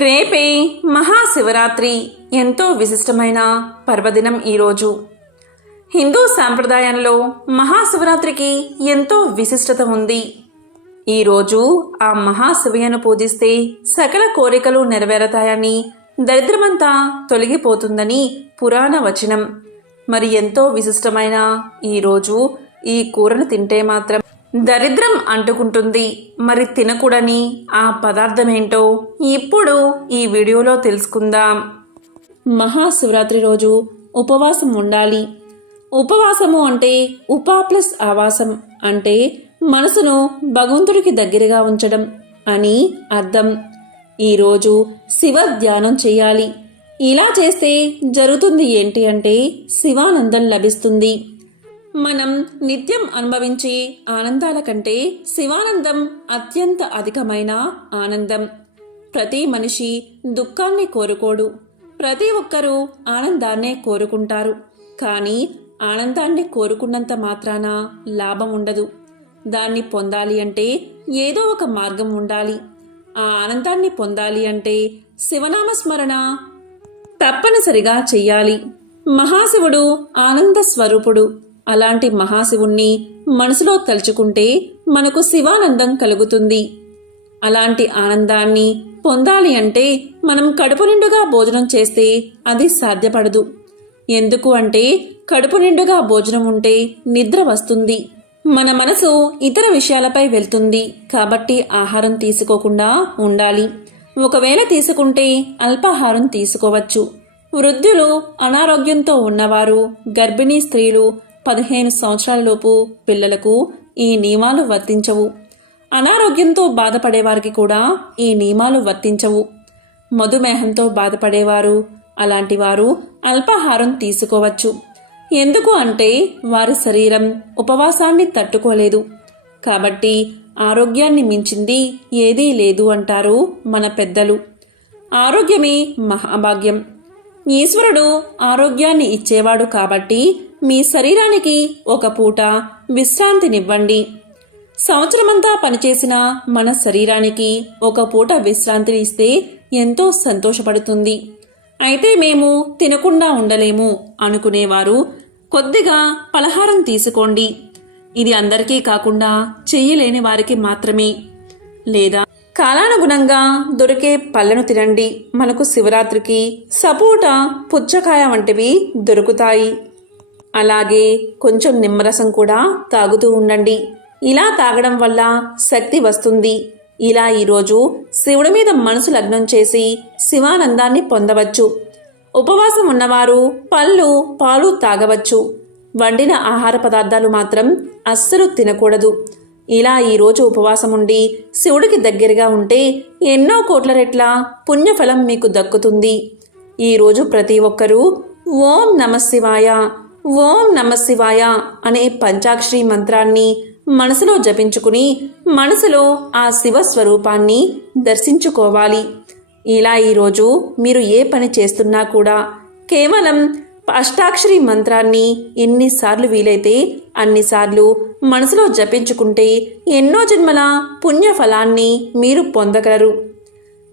రేపే మహాశివరాత్రి ఎంతో విశిష్టమైన పర్వదినం ఈరోజు. హిందూ సాంప్రదాయంలో మహాశివరాత్రికి ఎంతో విశిష్టత ఉంది. ఈరోజు ఆ మహాశివయ్యను పూజిస్తే సకల కోరికలు నెరవేరతాయని దరిద్రమంతా తొలగిపోతుందని పురాణ వచనం. మరి ఎంతో విశిష్టమైన ఈరోజు ఈ కూరను తింటే మాత్రం దరిద్రం అంటుకుంటుంది. మరి తినకూడని ఆ పదార్థమేంటో ఇప్పుడు ఈ వీడియోలో తెలుసుకుందాం. మహాశివరాత్రి రోజు ఉపవాసం ఉండాలి. ఉపవాసము అంటే ఉపా ప్లస్ ఆవాసం అంటే మనసును భగవంతుడికి దగ్గరగా ఉంచడం అని అర్థం. ఈరోజు శివ ధ్యానం చేయాలి. ఇలా చేస్తే జరుగుతుంది ఏంటి అంటే శివానందం లభిస్తుంది. మనం నిత్యం అనుభవించే ఆనందాల కంటే శివానందం అత్యంత అధికమైన ఆనందం. ప్రతి మనిషి దుఃఖాన్ని కోరుకోడు. ప్రతి ఒక్కరూ ఆనందాన్నే కోరుకుంటారు. కానీ ఆనందాన్ని కోరుకున్నంత మాత్రాన లాభం ఉండదు. దాన్ని పొందాలి అంటే ఏదో ఒక మార్గం ఉండాలి. ఆ ఆనందాన్ని పొందాలి అంటే శివనామస్మరణ తప్పనిసరిగా చెయ్యాలి. మహాశివుడు ఆనంద స్వరూపుడు. అలాంటి మహాశివుణ్ణి మనసులో తలుచుకుంటే మనకు శివానందం కలుగుతుంది. అలాంటి ఆనందాన్ని పొందాలి అంటే మనం కడుపు నిండుగా భోజనం చేస్తే అది సాధ్యపడదు. ఎందుకు అంటే కడుపు నిండుగా భోజనం ఉంటే నిద్ర వస్తుంది. మన మనసు ఇతర విషయాలపై వెళ్తుంది కాబట్టి ఆహారం తీసుకోకుండా ఉండాలి. ఒకవేళ తీసుకుంటే అల్పాహారం తీసుకోవచ్చు. వృద్ధులు అనారోగ్యంతో ఉన్నవారు గర్భిణీ స్త్రీలు పదిహేను సంవత్సరాలలోపు పిల్లలకు ఈ నియమాలు వర్తించవు. అనారోగ్యంతో బాధపడేవారికి కూడా ఈ నియమాలు వర్తించవు. మధుమేహంతో బాధపడేవారు అలాంటి వారు అల్పాహారం తీసుకోవచ్చు. ఎందుకు అంటే వారి శరీరం ఉపవాసాన్ని తట్టుకోలేదు. కాబట్టి ఆరోగ్యాన్ని మించింది ఏదీ లేదు అంటారు మన పెద్దలు. ఆరోగ్యమే మహాభాగ్యం. ఈశ్వరుడు ఆరోగ్యాన్ని ఇచ్చేవాడు కాబట్టి మీ శరీరానికి ఒక పూట విశ్రాంతినివ్వండి. సంవత్సరమంతా పనిచేసిన మన శరీరానికి ఒక పూట విశ్రాంతిని ఇస్తే ఎంతో సంతోషపడుతుంది. అయితే మేము తినకుండా ఉండలేము అనుకునేవారు కొద్దిగా పలహారం తీసుకోండి. ఇది అందరికీ కాకుండా చెయ్యలేని వారికి మాత్రమే. లేదా కాలానుగుణంగా దొరికే పళ్ళను తినండి. మనకు శివరాత్రికి సపోటా పుచ్చకాయ వంటివి దొరుకుతాయి. అలాగే కొంచెం నిమ్మరసం కూడా తాగుతూ ఉండండి. ఇలా తాగడం వల్ల శక్తి వస్తుంది. ఇలా ఈరోజు శివుడి మీద మనసు లగ్నం చేసి శివానందాన్ని పొందవచ్చు. ఉపవాసం ఉన్నవారు పళ్ళు పాలు తాగవచ్చు. వండిన ఆహార పదార్థాలు మాత్రం అస్సలు తినకూడదు. ఇలా ఈరోజు ఉపవాసం ఉండి శివుడికి దగ్గరగా ఉంటే ఎన్నో కోట్ల రెట్ల పుణ్యఫలం మీకు దక్కుతుంది. ఈరోజు ప్రతి ఒక్కరూ ఓం నమశివాయ ఓం నమశివాయ అనే పంచాక్షరి మంత్రాన్ని మనసులో జపించుకుని మనసులో ఆ శివ స్వరూపాన్ని దర్శించుకోవాలి. ఇలా ఈరోజు మీరు ఏ పని చేస్తున్నా కూడా కేవలం అష్టాక్షరి మంత్రాన్ని ఎన్నిసార్లు వీలైతే అన్నిసార్లు మనసులో జపించుకుంటే ఎన్నో జన్మల పుణ్యఫలాన్ని మీరు పొందగలరు.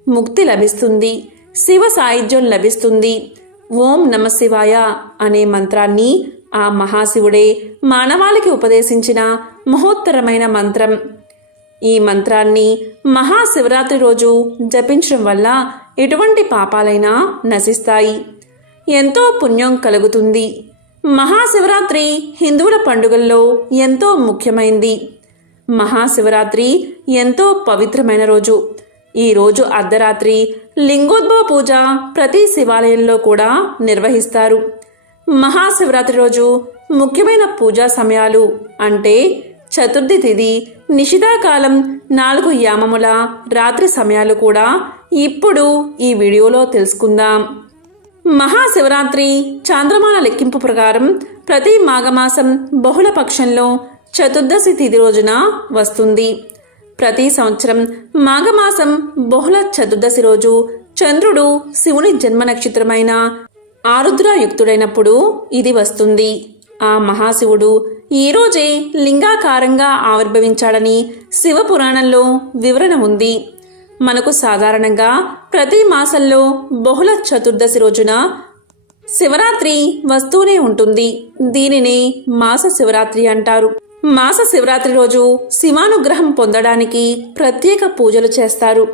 ముక్తి లభిస్తుంది శివ సాయుధ్యం లభిస్తుంది ఓం నమశివాయ అనే మంత్రాన్ని ఆ మహాశివుడే మానవాళికి ఉపదేశించిన మహోత్తరమైన మంత్రం. ఈ మంత్రాన్ని మహాశివరాత్రి రోజు జపించడం వల్ల ఎటువంటి పాపాలైనా నశిస్తాయి. ఎంతో పుణ్యం కలుగుతుంది. మహాశివరాత్రి హిందువుల పండుగల్లో ఎంతో ముఖ్యమైంది. మహాశివరాత్రి ఎంతో పవిత్రమైన రోజు. ఈ రోజు అర్ధరాత్రి లింగోద్భవ పూజ ప్రతి శివాలయంలో కూడా నిర్వహిస్తారు. మహాశివరాత్రి రోజు ముఖ్యమైన పూజా సమయాలు అంటే చతుర్థి తిథి నిషిదాకాలం నాలుగు యామముల రాత్రి సమయాలు కూడా ఇప్పుడు ఈ వీడియోలో తెలుసుకుందాం. మహాశివరాత్రి చాంద్రమాన లెక్కింపు ప్రకారం ప్రతి మాఘమాసం బహుళ పక్షంలో చతుర్దశి తిథి రోజున వస్తుంది. ప్రతి సంవత్సరం మాఘమాసం బహుళ చతుర్దశి రోజు చంద్రుడు శివుని జన్మ నక్షత్రమైన ఆరుద్రయుక్తుడైనప్పుడు ఇది వస్తుంది. ఆ మహాశివుడు ఈరోజే లింగాకారంగా ఆవిర్భవించాడని శివపురాణంలో వివరణ ఉంది. మనకు సాధారణంగా ప్రతి మాసంలో బహుళ చతుర్దశి రోజున శివరాత్రి వస్తూనే ఉంటుంది. దీనిని మాస శివరాత్రి అంటారు. మాస శివరాత్రి రోజు శివానుగ్రహం పొందడానికి ప్రత్యేక పూజలు చేస్తారు.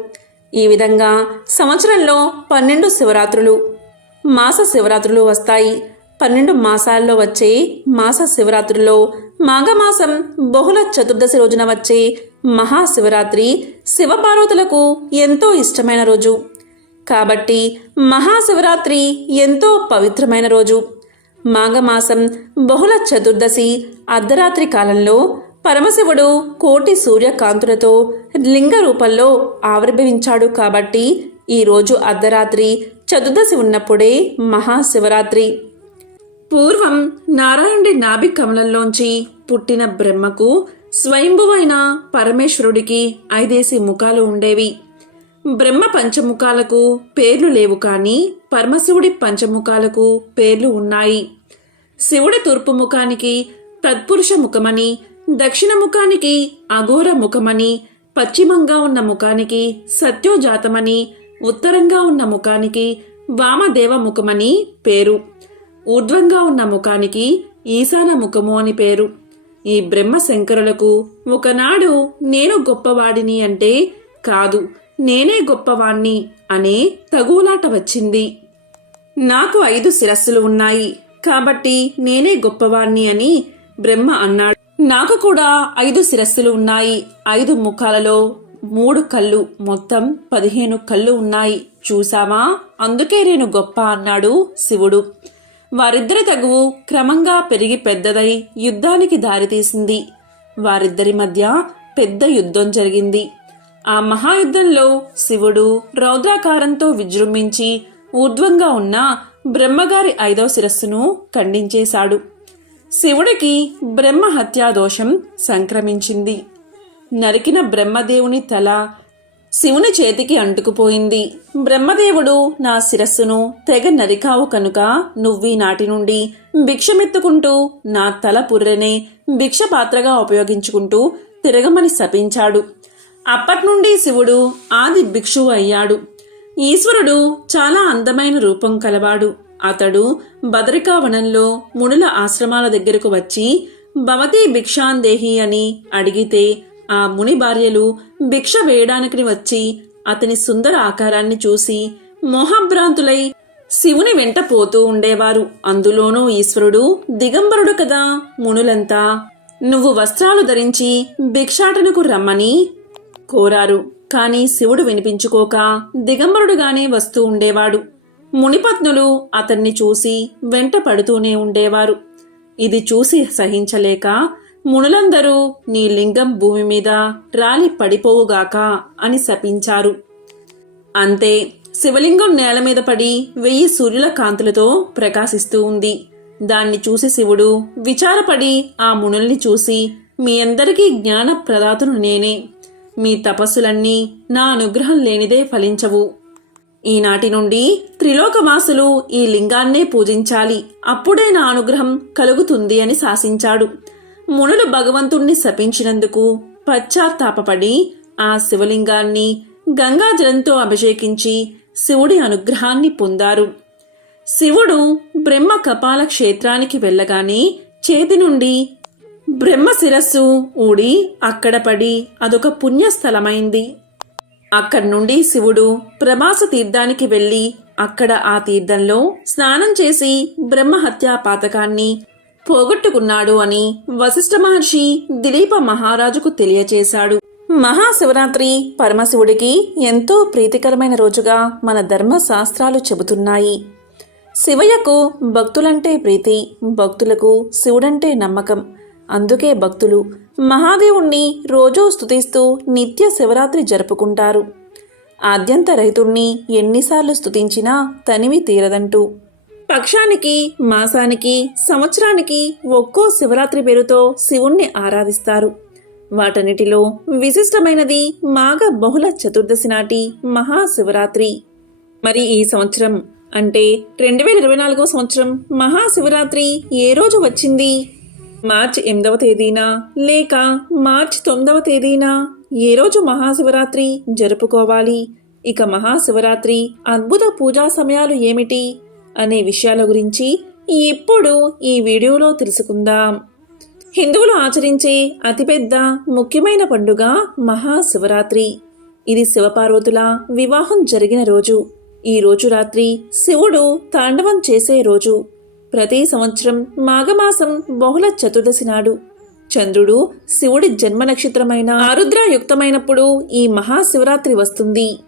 ఈ విధంగా సంవత్సరంలో పన్నెండు శివరాత్రులు మాస శివరాత్రులు వస్తాయి. పన్నెండు మాసాల్లో వచ్చే మాస శివరాత్రుల్లో మాఘమాసం బహుళ చతుర్దశి రోజున వచ్చే మహాశివరాత్రి శివపార్వతులకు ఎంతో ఇష్టమైన రోజు. కాబట్టి మహాశివరాత్రి ఎంతో పవిత్రమైన రోజు. మాఘమాసం బహుళ చతుర్దశి అర్ధరాత్రి కాలంలో పరమశివుడు కోటి సూర్యకాంతులతో లింగ రూపంలో ఆవిర్భవించాడు కాబట్టి ఈరోజు అర్ధరాత్రి చతుర్దశి ఉన్నప్పుడే మహాశివరాత్రి. పూర్వం నారాయణుడి నాభి కమలంలోంచి పుట్టిన బ్రహ్మకు స్వయంభువైన పరమేశ్వరుడికి ఐదేసి ముఖాలు ఉండేవి. బ్రహ్మ పంచముఖాలకు పేర్లు లేవు కానీ పరమశివుడి పంచముఖాలకు పేర్లు ఉన్నాయి. శివుడి తూర్పు ముఖానికి తత్పురుష ముఖమని దక్షిణ ముఖానికి అఘోర ముఖమని పశ్చిమంగా ఉన్న ముఖానికి సత్యోజాతమని ఉత్తరంగా ఉన్న ముఖానికి వామదేవ ముఖమని పేరు. ఊర్ధ్వంగా ఉన్న ముఖానికి ఈశాన ముఖము అని పేరు. ఈ బ్రహ్మ శంకరులకు ఒకనాడు నేను గొప్పవాడిని అంటే కాదు నేనే గొప్పవాణ్ణి అనే తగులాట వచ్చింది. నాకు ఐదు శిరస్సులు ఉన్నాయి కాబట్టి నేనే గొప్పవాణ్ణి అని బ్రహ్మ అన్నాడు. నాకు కూడా ఐదు శిరస్సులు ఉన్నాయి. ఐదు ముఖాలలో మూడు కళ్ళు మొత్తం పదిహేను కళ్ళు ఉన్నాయి. చూసావా అందుకే నేను గొప్ప అన్నాడు శివుడు. వారిద్దరి తగువు క్రమంగా పెరిగి పెద్దదై యుద్ధానికి దారితీసింది వారిద్దరి మధ్య పెద్ద యుద్ధం జరిగింది. ఆ మహాయుద్ధంలో శివుడు రౌద్రాకారంతో విజృంభించి ఊర్ధ్వంగా ఉన్న బ్రహ్మగారి ఐదవ శిరస్సును ఖండించేశాడు. శివుడికి బ్రహ్మ హత్యా దోషం సంక్రమించింది. నరికిన బ్రహ్మదేవుని తల శివుని చేతికి అంటుకుపోయింది. బ్రహ్మదేవుడు నా శిరస్సును తెగ నరికావు కనుక నువ్వీ నాటి నుండి భిక్షమెత్తుకుంటూ నా తల పుర్రెనే భిక్ష పాత్రగా ఉపయోగించుకుంటూ తిరగమని శపించాడు. అప్పట్నుండి శివుడు ఆది భిక్షువు అయ్యాడు. ఈశ్వరుడు చాలా అందమైన రూపం కలవాడు. అతడు బదరికావనంలో మునుల ఆశ్రమాల దగ్గరకు వచ్చి భవతి భిక్షాందేహి అని అడిగితే ఆ ముని భార్యలు భిక్ష వేయడానికి వచ్చి అతని సుందర ఆకారాన్ని చూసి మోహభ్రాంతులై శివుని వెంట పోతూ ఉండేవారు. అందులోనూ ఈశ్వరుడు దిగంబరుడు కదా మునులంతా నువ్వు వస్త్రాలు ధరించి భిక్షాటనకు రమ్మని కోరారు. కాని శివుడు వినిపించుకోక దిగంబరుడుగానే వస్తూ ఉండేవాడు. మునిపత్నులు అతన్ని చూసి వెంట పడుతూనే ఉండేవారు. ఇది చూసి సహించలేక మునులందరూ నీ లింగం భూమి మీద రాలి పడిపోవుగాక అని శపించారు. అంతే శివలింగం నేల మీద పడి వెయ్యి సూర్యుల కాంతులతో ప్రకాశిస్తూ ఉంది. దాన్ని చూసి శివుడు విచారపడి ఆ మునుల్ని చూసి మీ అందరికీ జ్ఞాన ప్రదాతను నేనే. మీ తపస్సులన్నీ నా అనుగ్రహం లేనిదే ఫలించవు. ఈనాటి నుండి త్రిలోకవాసులు ఈ లింగాన్నే పూజించాలి. అప్పుడే నా అనుగ్రహం కలుగుతుంది అని శాసించాడు. మునులు భగవంతుణ్ణి శపించినందుకు పశ్చాత్తాపపడి ఆ శివలింగాన్ని గంగాజలంతో అభిషేకించి శివుడి అనుగ్రహాన్ని పొందారు. శివుడు బ్రహ్మ కపాల క్షేత్రానికి వెళ్ళగానే చేతి నుండి బ్రహ్మ శిరస్సు ఊడి అక్కడ పడి అదొక పుణ్యస్థలమైంది. అక్కడి నుండి శివుడు ప్రభాస తీర్థానికి వెళ్ళి అక్కడ ఆ తీర్థంలో స్నానం చేసి బ్రహ్మహత్యా పాతకాన్ని పోగొట్టుకున్నాడు అని వశిష్ఠ మహర్షి దిలీప మహారాజుకు తెలియచేశాడు. మహాశివరాత్రి పరమశివుడికి ఎంతో ప్రీతికరమైన రోజుగా మన ధర్మశాస్త్రాలు చెబుతున్నాయి. శివయ్యకు భక్తులంటే ప్రీతి భక్తులకు శివుడంటే నమ్మకం. అందుకే భక్తులు మహాదేవుణ్ణి రోజూ స్తుతిస్తూ నిత్య శివరాత్రి జరుపుకుంటారు. ఆద్యంత రైతుణ్ణి ఎన్నిసార్లు స్థుతించినా తనివి తీరదంటూ. పక్షానికి మాసానికి సంవత్సరానికి ఒక్కో శివరాత్రి పేరుతో శివుణ్ణి ఆరాధిస్తారు. వాటన్నిటిలో విశిష్టమైనది మాఘ బహుళ చతుర్దశి నాటి మహాశివరాత్రి. మరి ఈ సంవత్సరం అంటే రెండు వేల ఇరవై నాలుగో సంవత్సరం మహాశివరాత్రి ఏ రోజు వచ్చింది? మార్చి ఎనిమిదవ తేదీన? లేక మార్చి తొమ్మిదవ తేదీన? ఏ రోజు మహాశివరాత్రి జరుపుకోవాలి? ఇక మహాశివరాత్రి అద్భుత పూజా సమయాలు ఏమిటి? అనే విషయాల గురించి ఇప్పుడు ఈ వీడియోలో తెలుసుకుందాం. హిందువులు ఆచరించే అతిపెద్ద ముఖ్యమైన పండుగ మహాశివరాత్రి. ఇది శివపార్వతుల వివాహం జరిగిన రోజు. ఈ రోజు రాత్రి శివుడు తాండవం చేసే రోజు. ప్రతి సంవత్సరం మాఘమాసం బహుళ చతుర్దశి నాడు. చంద్రుడు శివుడి జన్మ నక్షత్రమైన ఆరుద్రయుక్తమైనప్పుడు ఈ మహాశివరాత్రి వస్తుంది.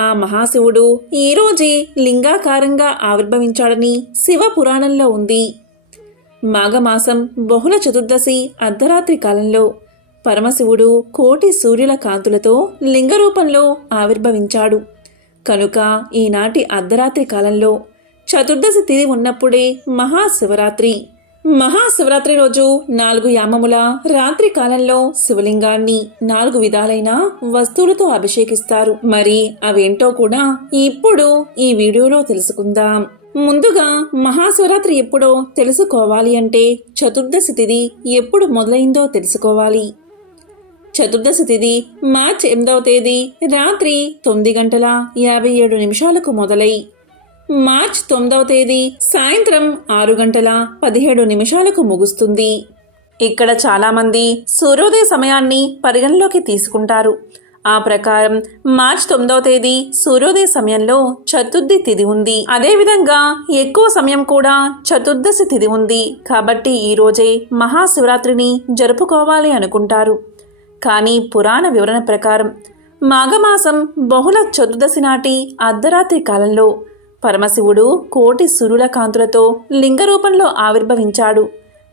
ఆ మహాశివుడు ఈ రోజే లింగాకారంగా ఆవిర్భవించాడని శివ పురాణంలో ఉంది. మాఘమాసం బహుళ చతుర్దశి అర్ధరాత్రి కాలంలో పరమశివుడు కోటి సూర్యుల కాంతులతో లింగ రూపంలో ఆవిర్భవించాడు. కనుక ఈనాటి అర్ధరాత్రి కాలంలో చతుర్దశి తిథి ఉన్నప్పుడే మహాశివరాత్రి. మహాశివరాత్రి రోజు నాలుగు యామముల రాత్రి కాలంలో శివలింగాన్ని నాలుగు విధాలైన వస్తువులతో అభిషేకిస్తారు. మరి అవేంటో కూడా ఇప్పుడు ఈ వీడియోలో తెలుసుకుందాం. ముందుగా మహాశివరాత్రి ఎప్పుడో తెలుసుకోవాలి అంటే చతుర్దశి తిథి ఎప్పుడు మొదలైందో తెలుసుకోవాలి. చతుర్దశి తిథి మార్చి ఎనిమిదవ తేదీ రాత్రి తొమ్మిది గంటల యాభై ఏడు నిమిషాలకు మొదలై మార్చ్ తొమ్మిదవ తేదీ సాయంత్రం ఆరు గంటల పదిహేడు నిమిషాలకు ముగుస్తుంది. ఇక్కడ చాలామంది సూర్యోదయ సమయాన్ని పరిగణలోకి తీసుకుంటారు. ఆ ప్రకారం మార్చ్ తొమ్మిదవ తేదీ సూర్యోదయ సమయంలో చతుర్థి తిథి ఉంది. అదేవిధంగా ఎక్కువ సమయం కూడా చతుర్దశి తిథి ఉంది. కాబట్టి ఈ రోజే మహాశివరాత్రిని జరుపుకోవాలి అనుకుంటారు. కానీ పురాణ వివరణ ప్రకారం మాఘమాసం బహుళ చతుర్దశి నాటి అర్ధరాత్రి కాలంలో పరమశివుడు కోటి సూర్యుల కాంతులతో లింగ రూపంలో ఆవిర్భవించాడు.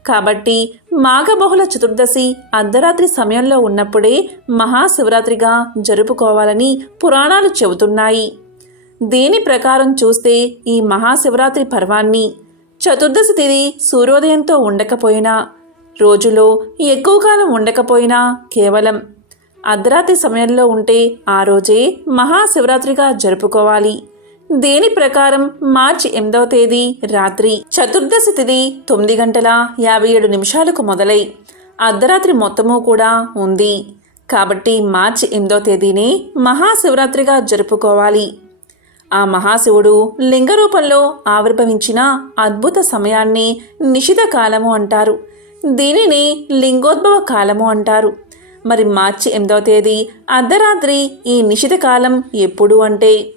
కాబట్టి మాఘబహుళ చతుర్దశి అర్ధరాత్రి సమయంలో ఉన్నప్పుడే మహాశివరాత్రిగా జరుపుకోవాలని పురాణాలు చెబుతున్నాయి. దీని ప్రకారం చూస్తే ఈ మహాశివరాత్రి పర్వాన్ని చతుర్దశి తిథి సూర్యోదయంతో ఉండకపోయినా రోజులో ఎక్కువ కాలం ఉండకపోయినా కేవలం అర్ధరాత్రి సమయంలో ఉంటే ఆ రోజే మహాశివరాత్రిగా జరుపుకోవాలి. దీని ప్రకారం మార్చి ఎనిమిదవ తేదీ రాత్రి చతుర్దశి తిథి తొమ్మిది గంటల యాభై ఏడు నిమిషాలకు మొదలై అర్ధరాత్రి మొత్తము కూడా ఉంది. కాబట్టి మార్చి ఎనిమిదవ తేదీని మహాశివరాత్రిగా జరుపుకోవాలి. ఆ మహాశివుడు లింగ రూపంలో ఆవిర్భవించిన అద్భుత సమయాన్ని నిషిత కాలము అంటారు. దీనిని లింగోద్భవ కాలము అంటారు. మరి మార్చి ఎనిమిదవ తేదీ అర్ధరాత్రి ఈ నిషిత కాలం ఎప్పుడు అంటే?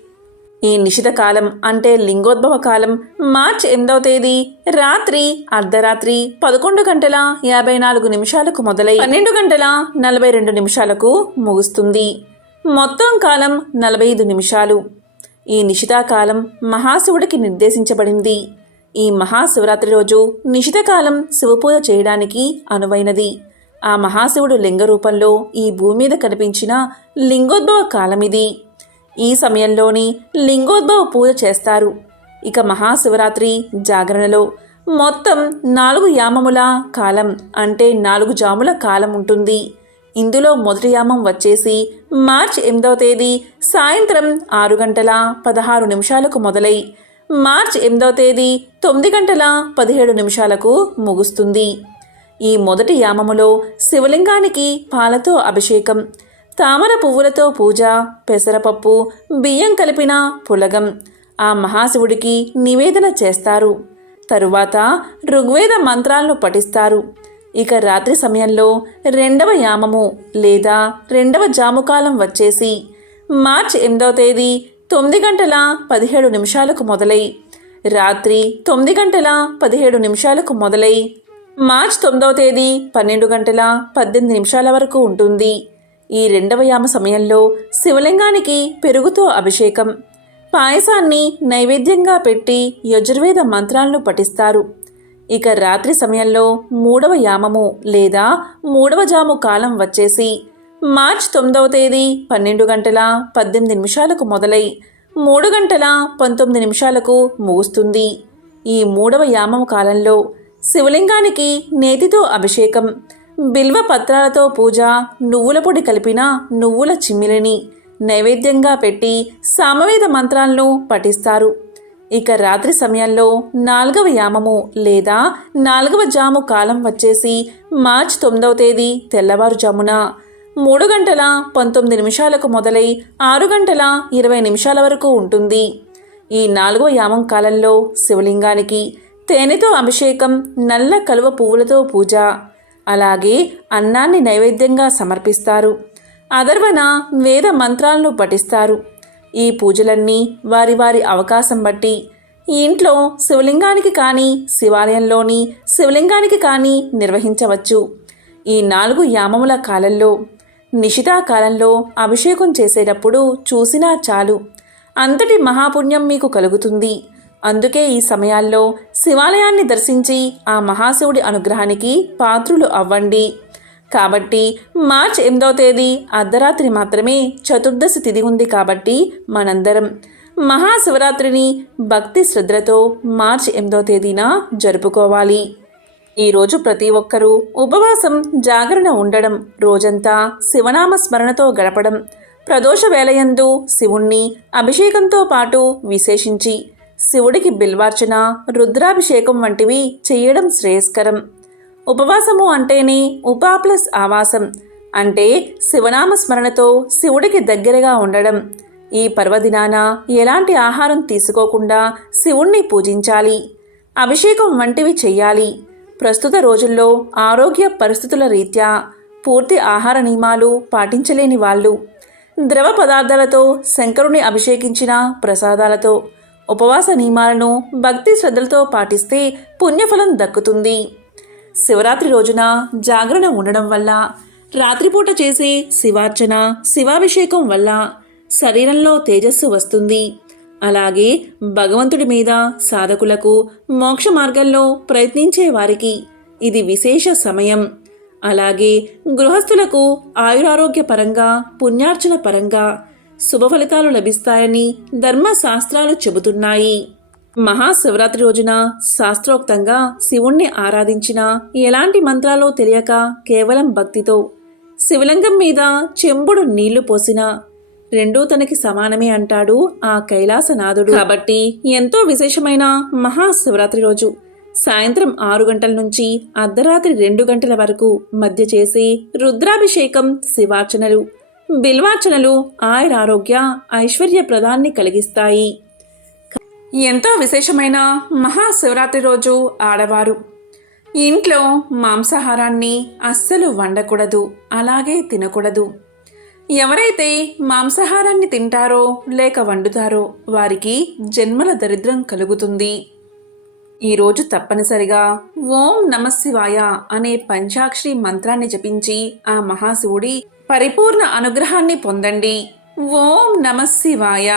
ఈ నిషిత కాలం అంటే లింగోద్భవ కాలం మార్చ్ ఎనిమిదవ తేదీ రాత్రి అర్ధరాత్రి పదకొండు గంటల యాభై నాలుగు నిమిషాలకు మొదలై పన్నెండు గంటల నలభై రెండు నిమిషాలకు ముగుస్తుంది. మొత్తం కాలం నలభై ఐదు నిమిషాలు. ఈ నిషితాకాలం మహాశివుడికి నిర్దేశించబడింది. ఈ మహాశివరాత్రి రోజు నిషితకాలం శివపూజ చేయడానికి అనువైనది. ఆ మహాశివుడు లింగ రూపంలో ఈ భూమి మీద కనిపించిన లింగోద్భవ కాలమిది. ఈ సమయంలోని లింగోద్భవ పూజ చేస్తారు. ఇక మహాశివరాత్రి జాగరణలో మొత్తం నాలుగు యామముల కాలం అంటే నాలుగు జాముల కాలం ఉంటుంది. ఇందులో మొదటి యామం వచ్చేసి మార్చి ఎనిమిదవ తేదీ సాయంత్రం ఆరు గంటల పదహారు నిమిషాలకు మొదలై మార్చి ఎనిమిదవ తేదీ తొమ్మిది గంటల పదిహేడు నిమిషాలకు ముగుస్తుంది. ఈ మొదటి యామములో శివలింగానికి పాలతో అభిషేకం తామర పువ్వులతో పూజ పెసరపప్పు బియ్యం కలిపిన పులగం. ఆ మహాశివుడికి నివేదన చేస్తారు. తరువాత ఋగ్వేద మంత్రాలను పఠిస్తారు. ఇక రాత్రి సమయంలో రెండవ యామము లేదా రెండవ జాముకాలం వచ్చేసి మార్చి ఎనిమిదవ తేదీ తొమ్మిది గంటల పదిహేడు నిమిషాలకు మొదలై రాత్రి తొమ్మిది గంటల పదిహేడు నిమిషాలకు మొదలై మార్చి తొమ్మిదవ తేదీ పన్నెండు గంటల పద్దెనిమిది నిమిషాల వరకు ఉంటుంది. ఈ రెండవ యామ సమయంలో శివలింగానికి పెరుగుతో అభిషేకం. పాయసాన్ని నైవేద్యంగా పెట్టి యజుర్వేద మంత్రాలను పఠిస్తారు. ఇక రాత్రి సమయంలో మూడవ యామము లేదా మూడవ జాము కాలం వచ్చేసి మార్చ్ తొమ్మిదవ తేదీ పన్నెండు గంటల పద్దెనిమిది నిమిషాలకు మొదలై మూడు గంటల పంతొమ్మిది నిమిషాలకు ముగుస్తుంది. ఈ మూడవ యామము కాలంలో శివలింగానికి నేతితో అభిషేకం. బిల్వ పత్రాలతో పూజ నువ్వుల పొడి కలిపిన నువ్వుల చిమ్మిలిని నైవేద్యంగా పెట్టి సామవేద మంత్రాలను పఠిస్తారు. ఇక రాత్రి సమయంలో నాలుగవ యామము లేదా నాలుగవ జాము కాలం వచ్చేసి మార్చ్ తొమ్మిదవ తేదీ తెల్లవారుజామున. మూడు గంటల పంతొమ్మిది నిమిషాలకు మొదలై ఆరు గంటల ఇరవై నిమిషాల వరకు ఉంటుంది. ఈ నాలుగో యామం కాలంలో శివలింగానికి తేనెతో అభిషేకం నల్ల కలువ పువ్వులతో పూజ. అలాగే అన్నాన్ని నైవేద్యంగా సమర్పిస్తారు. అదర్వన వేద మంత్రాలను పఠిస్తారు. ఈ పూజలన్నీ వారి వారి అవకాశం బట్టి ఈ ఇంట్లో శివలింగానికి కానీ శివాలయంలోని శివలింగానికి కానీ నిర్వహించవచ్చు. ఈ నాలుగు యామముల కాలంలో నిషితా కాలంలో అభిషేకం చేసేటప్పుడు చూసినా చాలు. అంతటి మహాపుణ్యం మీకు కలుగుతుంది. అందుకే ఈ సమయాల్లో శివాలయాన్ని దర్శించి ఆ మహాశివుడి అనుగ్రహానికి పాత్రులు అవ్వండి. కాబట్టి మార్చ్ ఎనిమిదవ తేదీ అర్ధరాత్రి మాత్రమే చతుర్దశి తిథి ఉంది కాబట్టి మనందరం మహాశివరాత్రిని భక్తి శ్రద్ధలతో మార్చి ఎనిమిదవ తేదీన జరుపుకోవాలి. ఈరోజు ప్రతి ఒక్కరూ ఉపవాసం జాగరణ ఉండడం రోజంతా శివనామ స్మరణతో గడపడం ప్రదోష వేలయందు శివుణ్ణి అభిషేకంతో పాటు విశేషించి శివుడికి బిల్వార్చన రుద్రాభిషేకం వంటివి చేయడం శ్రేయస్కరం. ఉపవాసము అంటేనే ఉపా ప్లస్ ఆవాసం. అంటే శివనామ స్మరణతో శివుడికి దగ్గరగా ఉండడం. ఈ పర్వదినాన ఎలాంటి ఆహారం తీసుకోకుండా శివుణ్ణి పూజించాలి. అభిషేకం వంటివి చెయ్యాలి. ప్రస్తుత రోజుల్లో ఆరోగ్య పరిస్థితుల రీత్యా పూర్తి ఆహార నియమాలు పాటించలేని వాళ్ళు. ద్రవ పదార్థాలతో శంకరుని అభిషేకించిన ప్రసాదాలతో ఉపవాస నియమాలను భక్తి శ్రద్ధలతో పాటిస్తే పుణ్యఫలం దక్కుతుంది. శివరాత్రి రోజున జాగరణ ఉండడం వల్ల రాత్రిపూట చేసే శివార్చన శివాభిషేకం వల్ల శరీరంలో తేజస్సు వస్తుంది. అలాగే భగవంతుడి మీద సాధకులకు మోక్ష మార్గంలో ప్రయత్నించే వారికి ఇది విశేష సమయం. అలాగే గృహస్థులకు ఆయురారోగ్య పరంగా పుణ్యార్చన పరంగా శుభ ఫలితాలు లభిస్తాయని ధర్మశాస్త్రాలు చెబుతున్నాయి. మహాశివరాత్రి రోజున శాస్త్రోక్తంగా శివుణ్ణి ఆరాధించిన ఎలాంటి మంత్రాలో తెలియక కేవలం భక్తితో శివలింగం మీద చెంబుడు నీళ్ళు పోసినా రెండూ తనకి సమానమే అంటాడు ఆ కైలాసనాథుడు. కాబట్టి ఎంతో విశేషమైన మహాశివరాత్రి రోజు సాయంత్రం ఆరు గంటల నుంచి అర్ధరాత్రి రెండు గంటల వరకు మధ్య చేసే రుద్రాభిషేకం శివార్చనలు. బిల్వార్చనలు ఆయురారోగ్య ఐశ్వర్య ప్రదాన్ని కలిగిస్తాయి. ఎంతో విశేషమైన మహాశివరాత్రి రోజు ఆడవారు. ఇంట్లో మాంసాహారాన్ని అస్సలు వండకూడదు అలాగే తినకూడదు. ఎవరైతే మాంసాహారాన్ని తింటారో లేక వండుతారో వారికి జన్మల దరిద్రం కలుగుతుంది. ఈరోజు తప్పనిసరిగా ఓం నమశివాయ అనే పంచాక్షరి మంత్రాన్ని జపించి ఆ మహాశివుడి పరిపూర్ణ అనుగ్రహాన్ని పొందండి. ఓం నమశివాయ